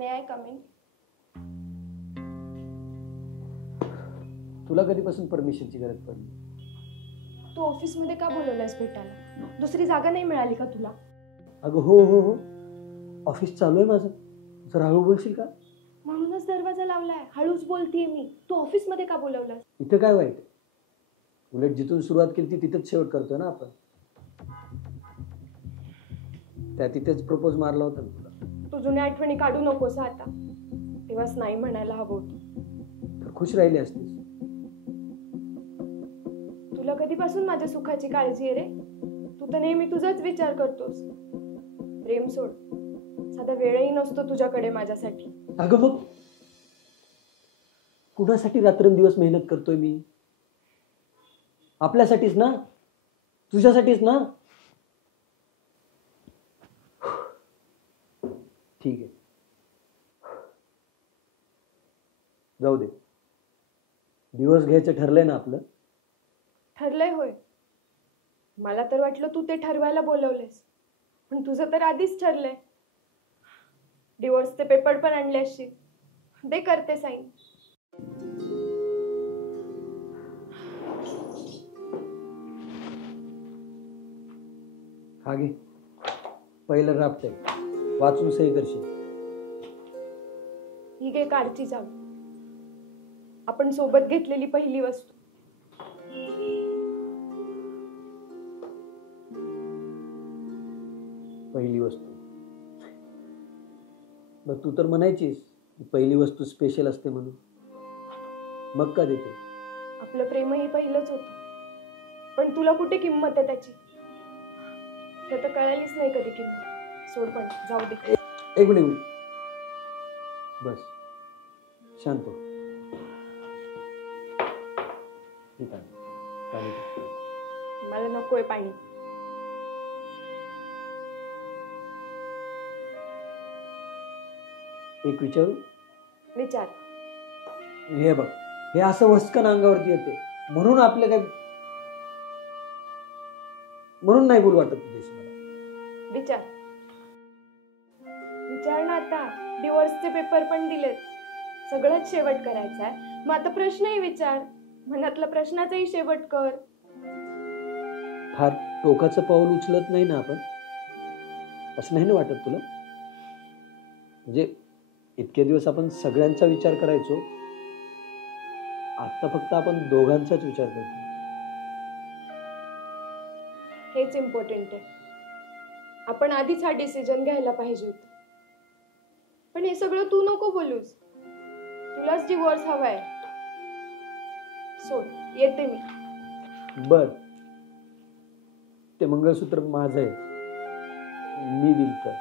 May I come in? तुला कधीपासून परमिशनची गरज पडली? तू ऑफिसमध्ये का बोलवलंयस भेटायला? दुसरी जागा नाही मिळाली का तुला? अगं हो हो हो, ऑफिस चालू आहे माझं, जरा हळू बोलशील का? म्हणूनच दरवाजा लावलाय, हळूच बोलतीये मी. तू ऑफिसमध्ये का बोलवलंस? इथं काय वाईट? उलट जिथून सुरुवात केली ती तिथेच शेवट करतोय ना आपण. त्या तिथेच प्रपोज मारला होता मी तुला. तू जुन्या आठवणी काढू नकोस आता. तेव्हाच नाही म्हणायला हवं होतं. तर खुश राहिली असतीस. तुला कधीपासून माझ्या सुखाची काळजी आहे रे? तू तर नेहमी तुझाच विचार करतोस. प्रेम सोड, साधा वेळही नसतो तुझ्याकडे माझ्यासाठी. अगं मग कुणासाठी रात्रंदिवस मेहनत करतोय मी? आपल्यासाठीच ना, तुझ्यासाठीच ना. ठीक आहे, जाऊ दे. दिवस घ्यायचं ठरलंय ना आपलं? ठरलंय होय. मला तर वाटलं तू ते ठरवायला बोलवलेस, पण तुझं तर आधीच ठरलंय. डिवोर्सचे पेपर पण आणले असशील. दे करते साईन. हा घे, पहिलं ड्राफ्ट आहे, वाचून सही करशील. ही घे कारची चावी, आपण सोबत घेतलेली पहिली वस्तू. पहिली वस्तू? मग तू तर म्हणायचीस पहिली वस्तू स्पेशल असते म्हणून, मग का देते? आपलं प्रेमही पहिलंच होतं, पण तुला कुठे किंमत आहे त्याची? तुला तर कळालीच नाही कधी किंमत. सोड, पण जाऊ दे. एक मिनिट, बस शांत हो. ठीक आहे, पाणी पी. मला नकोय पाणी. एक विचारू? विचार. हे बघ, हे असं वस्कन अंगावरती येते म्हणून आपलं काय, म्हणून नाही बोल वाटत तुझ्याशी मला. विचार विचार ना आता. डिवोर्सचे पेपर पण दिलेत, सगळंच शेवट करायचं आहे. मग आता प्रश्नही विचार, मनातला प्रश्नाचाही शेवट कर. फार टोकाचं पाऊल उचलत नाही ना आपण? असं नाही ना वाटत तुला? म्हणजे इतके दिवस आपण सगळ्यांचा विचार करायचो, आता फक्त आपण दोघांचाच विचार करतो. हेच इम्पॉर्टंट आहे. आपण आधीच हा डिसिजन घ्यायला पाहिजे होता. पण हे सगळं तू नको बोलूस. तुलाच डिवोर्स हवाय. सोड, येते मी. बर, ते मंगळसूत्र माझं आहे, मी दिल तर.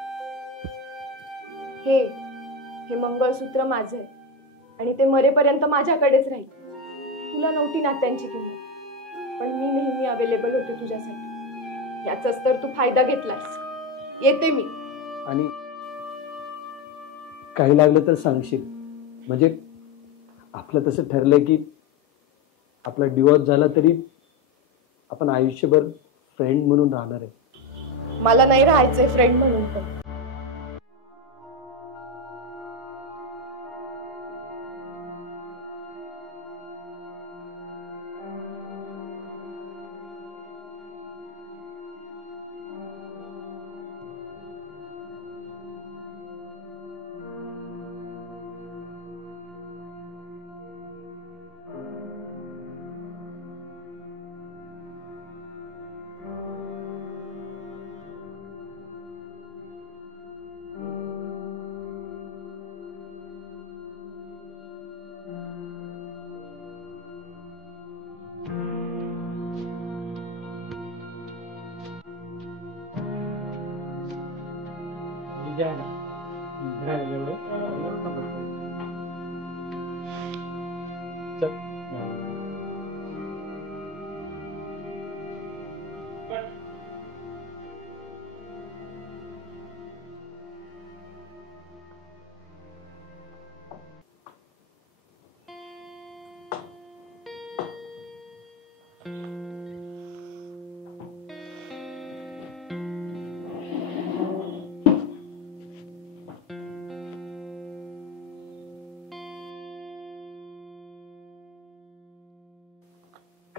हे मंगळसूत्र माझं आहे आणि ते मरेपर्यंत माझ्याकडेच राहील. तुला नव्हती नात्यांची किंमत, पण मी नेहमी अवेलेबल होते तुझ्यासाठी. याचाच तर तू फायदा घेतलास. येते मी. आणि काही लागलं तर सांगशील. म्हणजे आपलं तसं ठरलंय की आपला डिवोर्स झाला तरी आपण आयुष्यभर फ्रेंड म्हणून राहणार आहे. मला नाही राहायचंय फ्रेंड म्हणून. पण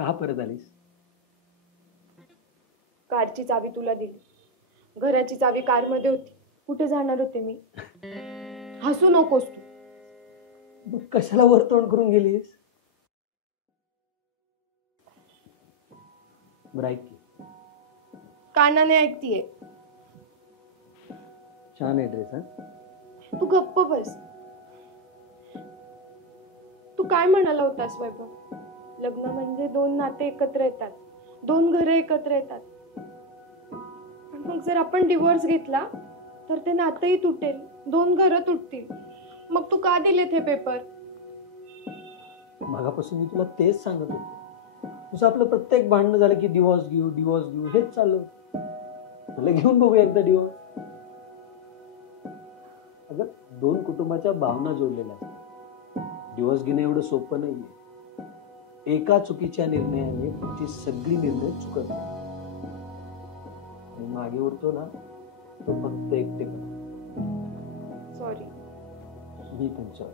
का परत आलीस? कारची चावी तुला दिली, घराची चावी कारमध्ये होती. कुठे जाणार होते मी? हसू नकोस तू. मग कशाला वर्तवण करून गेलीस? बरं ऐक की, कानाने ऐकतीये. छान आहे ड्रेस. हा, तू गप्प बस. तू काय म्हणाला होतास वैभव? लग्न म्हणजे दोन नाते एकत्र येतात, दोन घरे एकत्र येतात. पण मग जर आपण डिवोर्स घेतला तर ते नातंही तुटेल, दोन घरं तुटतील. मग तू का दिलेत हे पेपर? मागापासून मी तुला तेच सांगत होतो. तुझं आपलं प्रत्येक भांडणं झालं की डिवोर्स घेऊ हेच चालू. तुला घेऊन बघूया एकदा डिवोर्स. अगं दोन कुटुंबाच्या भावना जोडलेल्या असतात. डिवोर्स घेणं एवढं सोपं नाहीये. एका चुकीच्या निर्णयाने तुमची सगळी निर्णय चुकत नाही. मागे उरतो ना तो फक्त एकटे करतो. सॉरी. मी तुमच्यावर.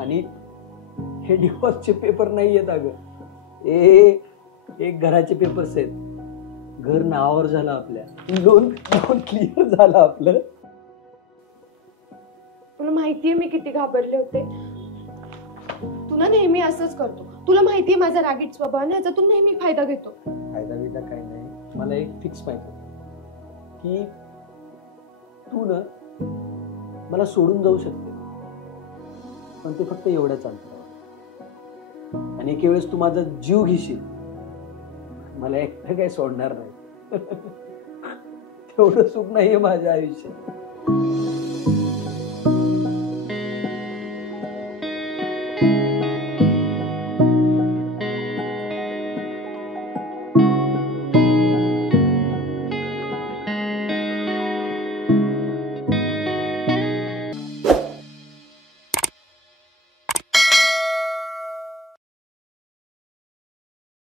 आणि हे डिवोर्सचे पेपर नाही आहेत अगं, एक घराचे पेपर्स आहेत. घर नावावर झालं आपल्या, लोन क्लिअर झालं आपलं. तुला माहितीये मी किती घाबरले होते. तू ना नेहमी असंच करतो. तुला माहितीये माझा रागीट स्वभाव आहे, ह्याचा तू नेहमी फायदा घेतो. फायदा बिदा काही नाही. मला एक फिक्स पाहिजे की तू ना मला सोडून जाऊ शकते, पण ते फक्त एवढ्याच अंतरावर. आणि एके वेळेस तू माझा जीव घेशील, मला एकटं काही सोडणार नाही. तेवढं सुख नाहीये माझ्या आयुष्यात.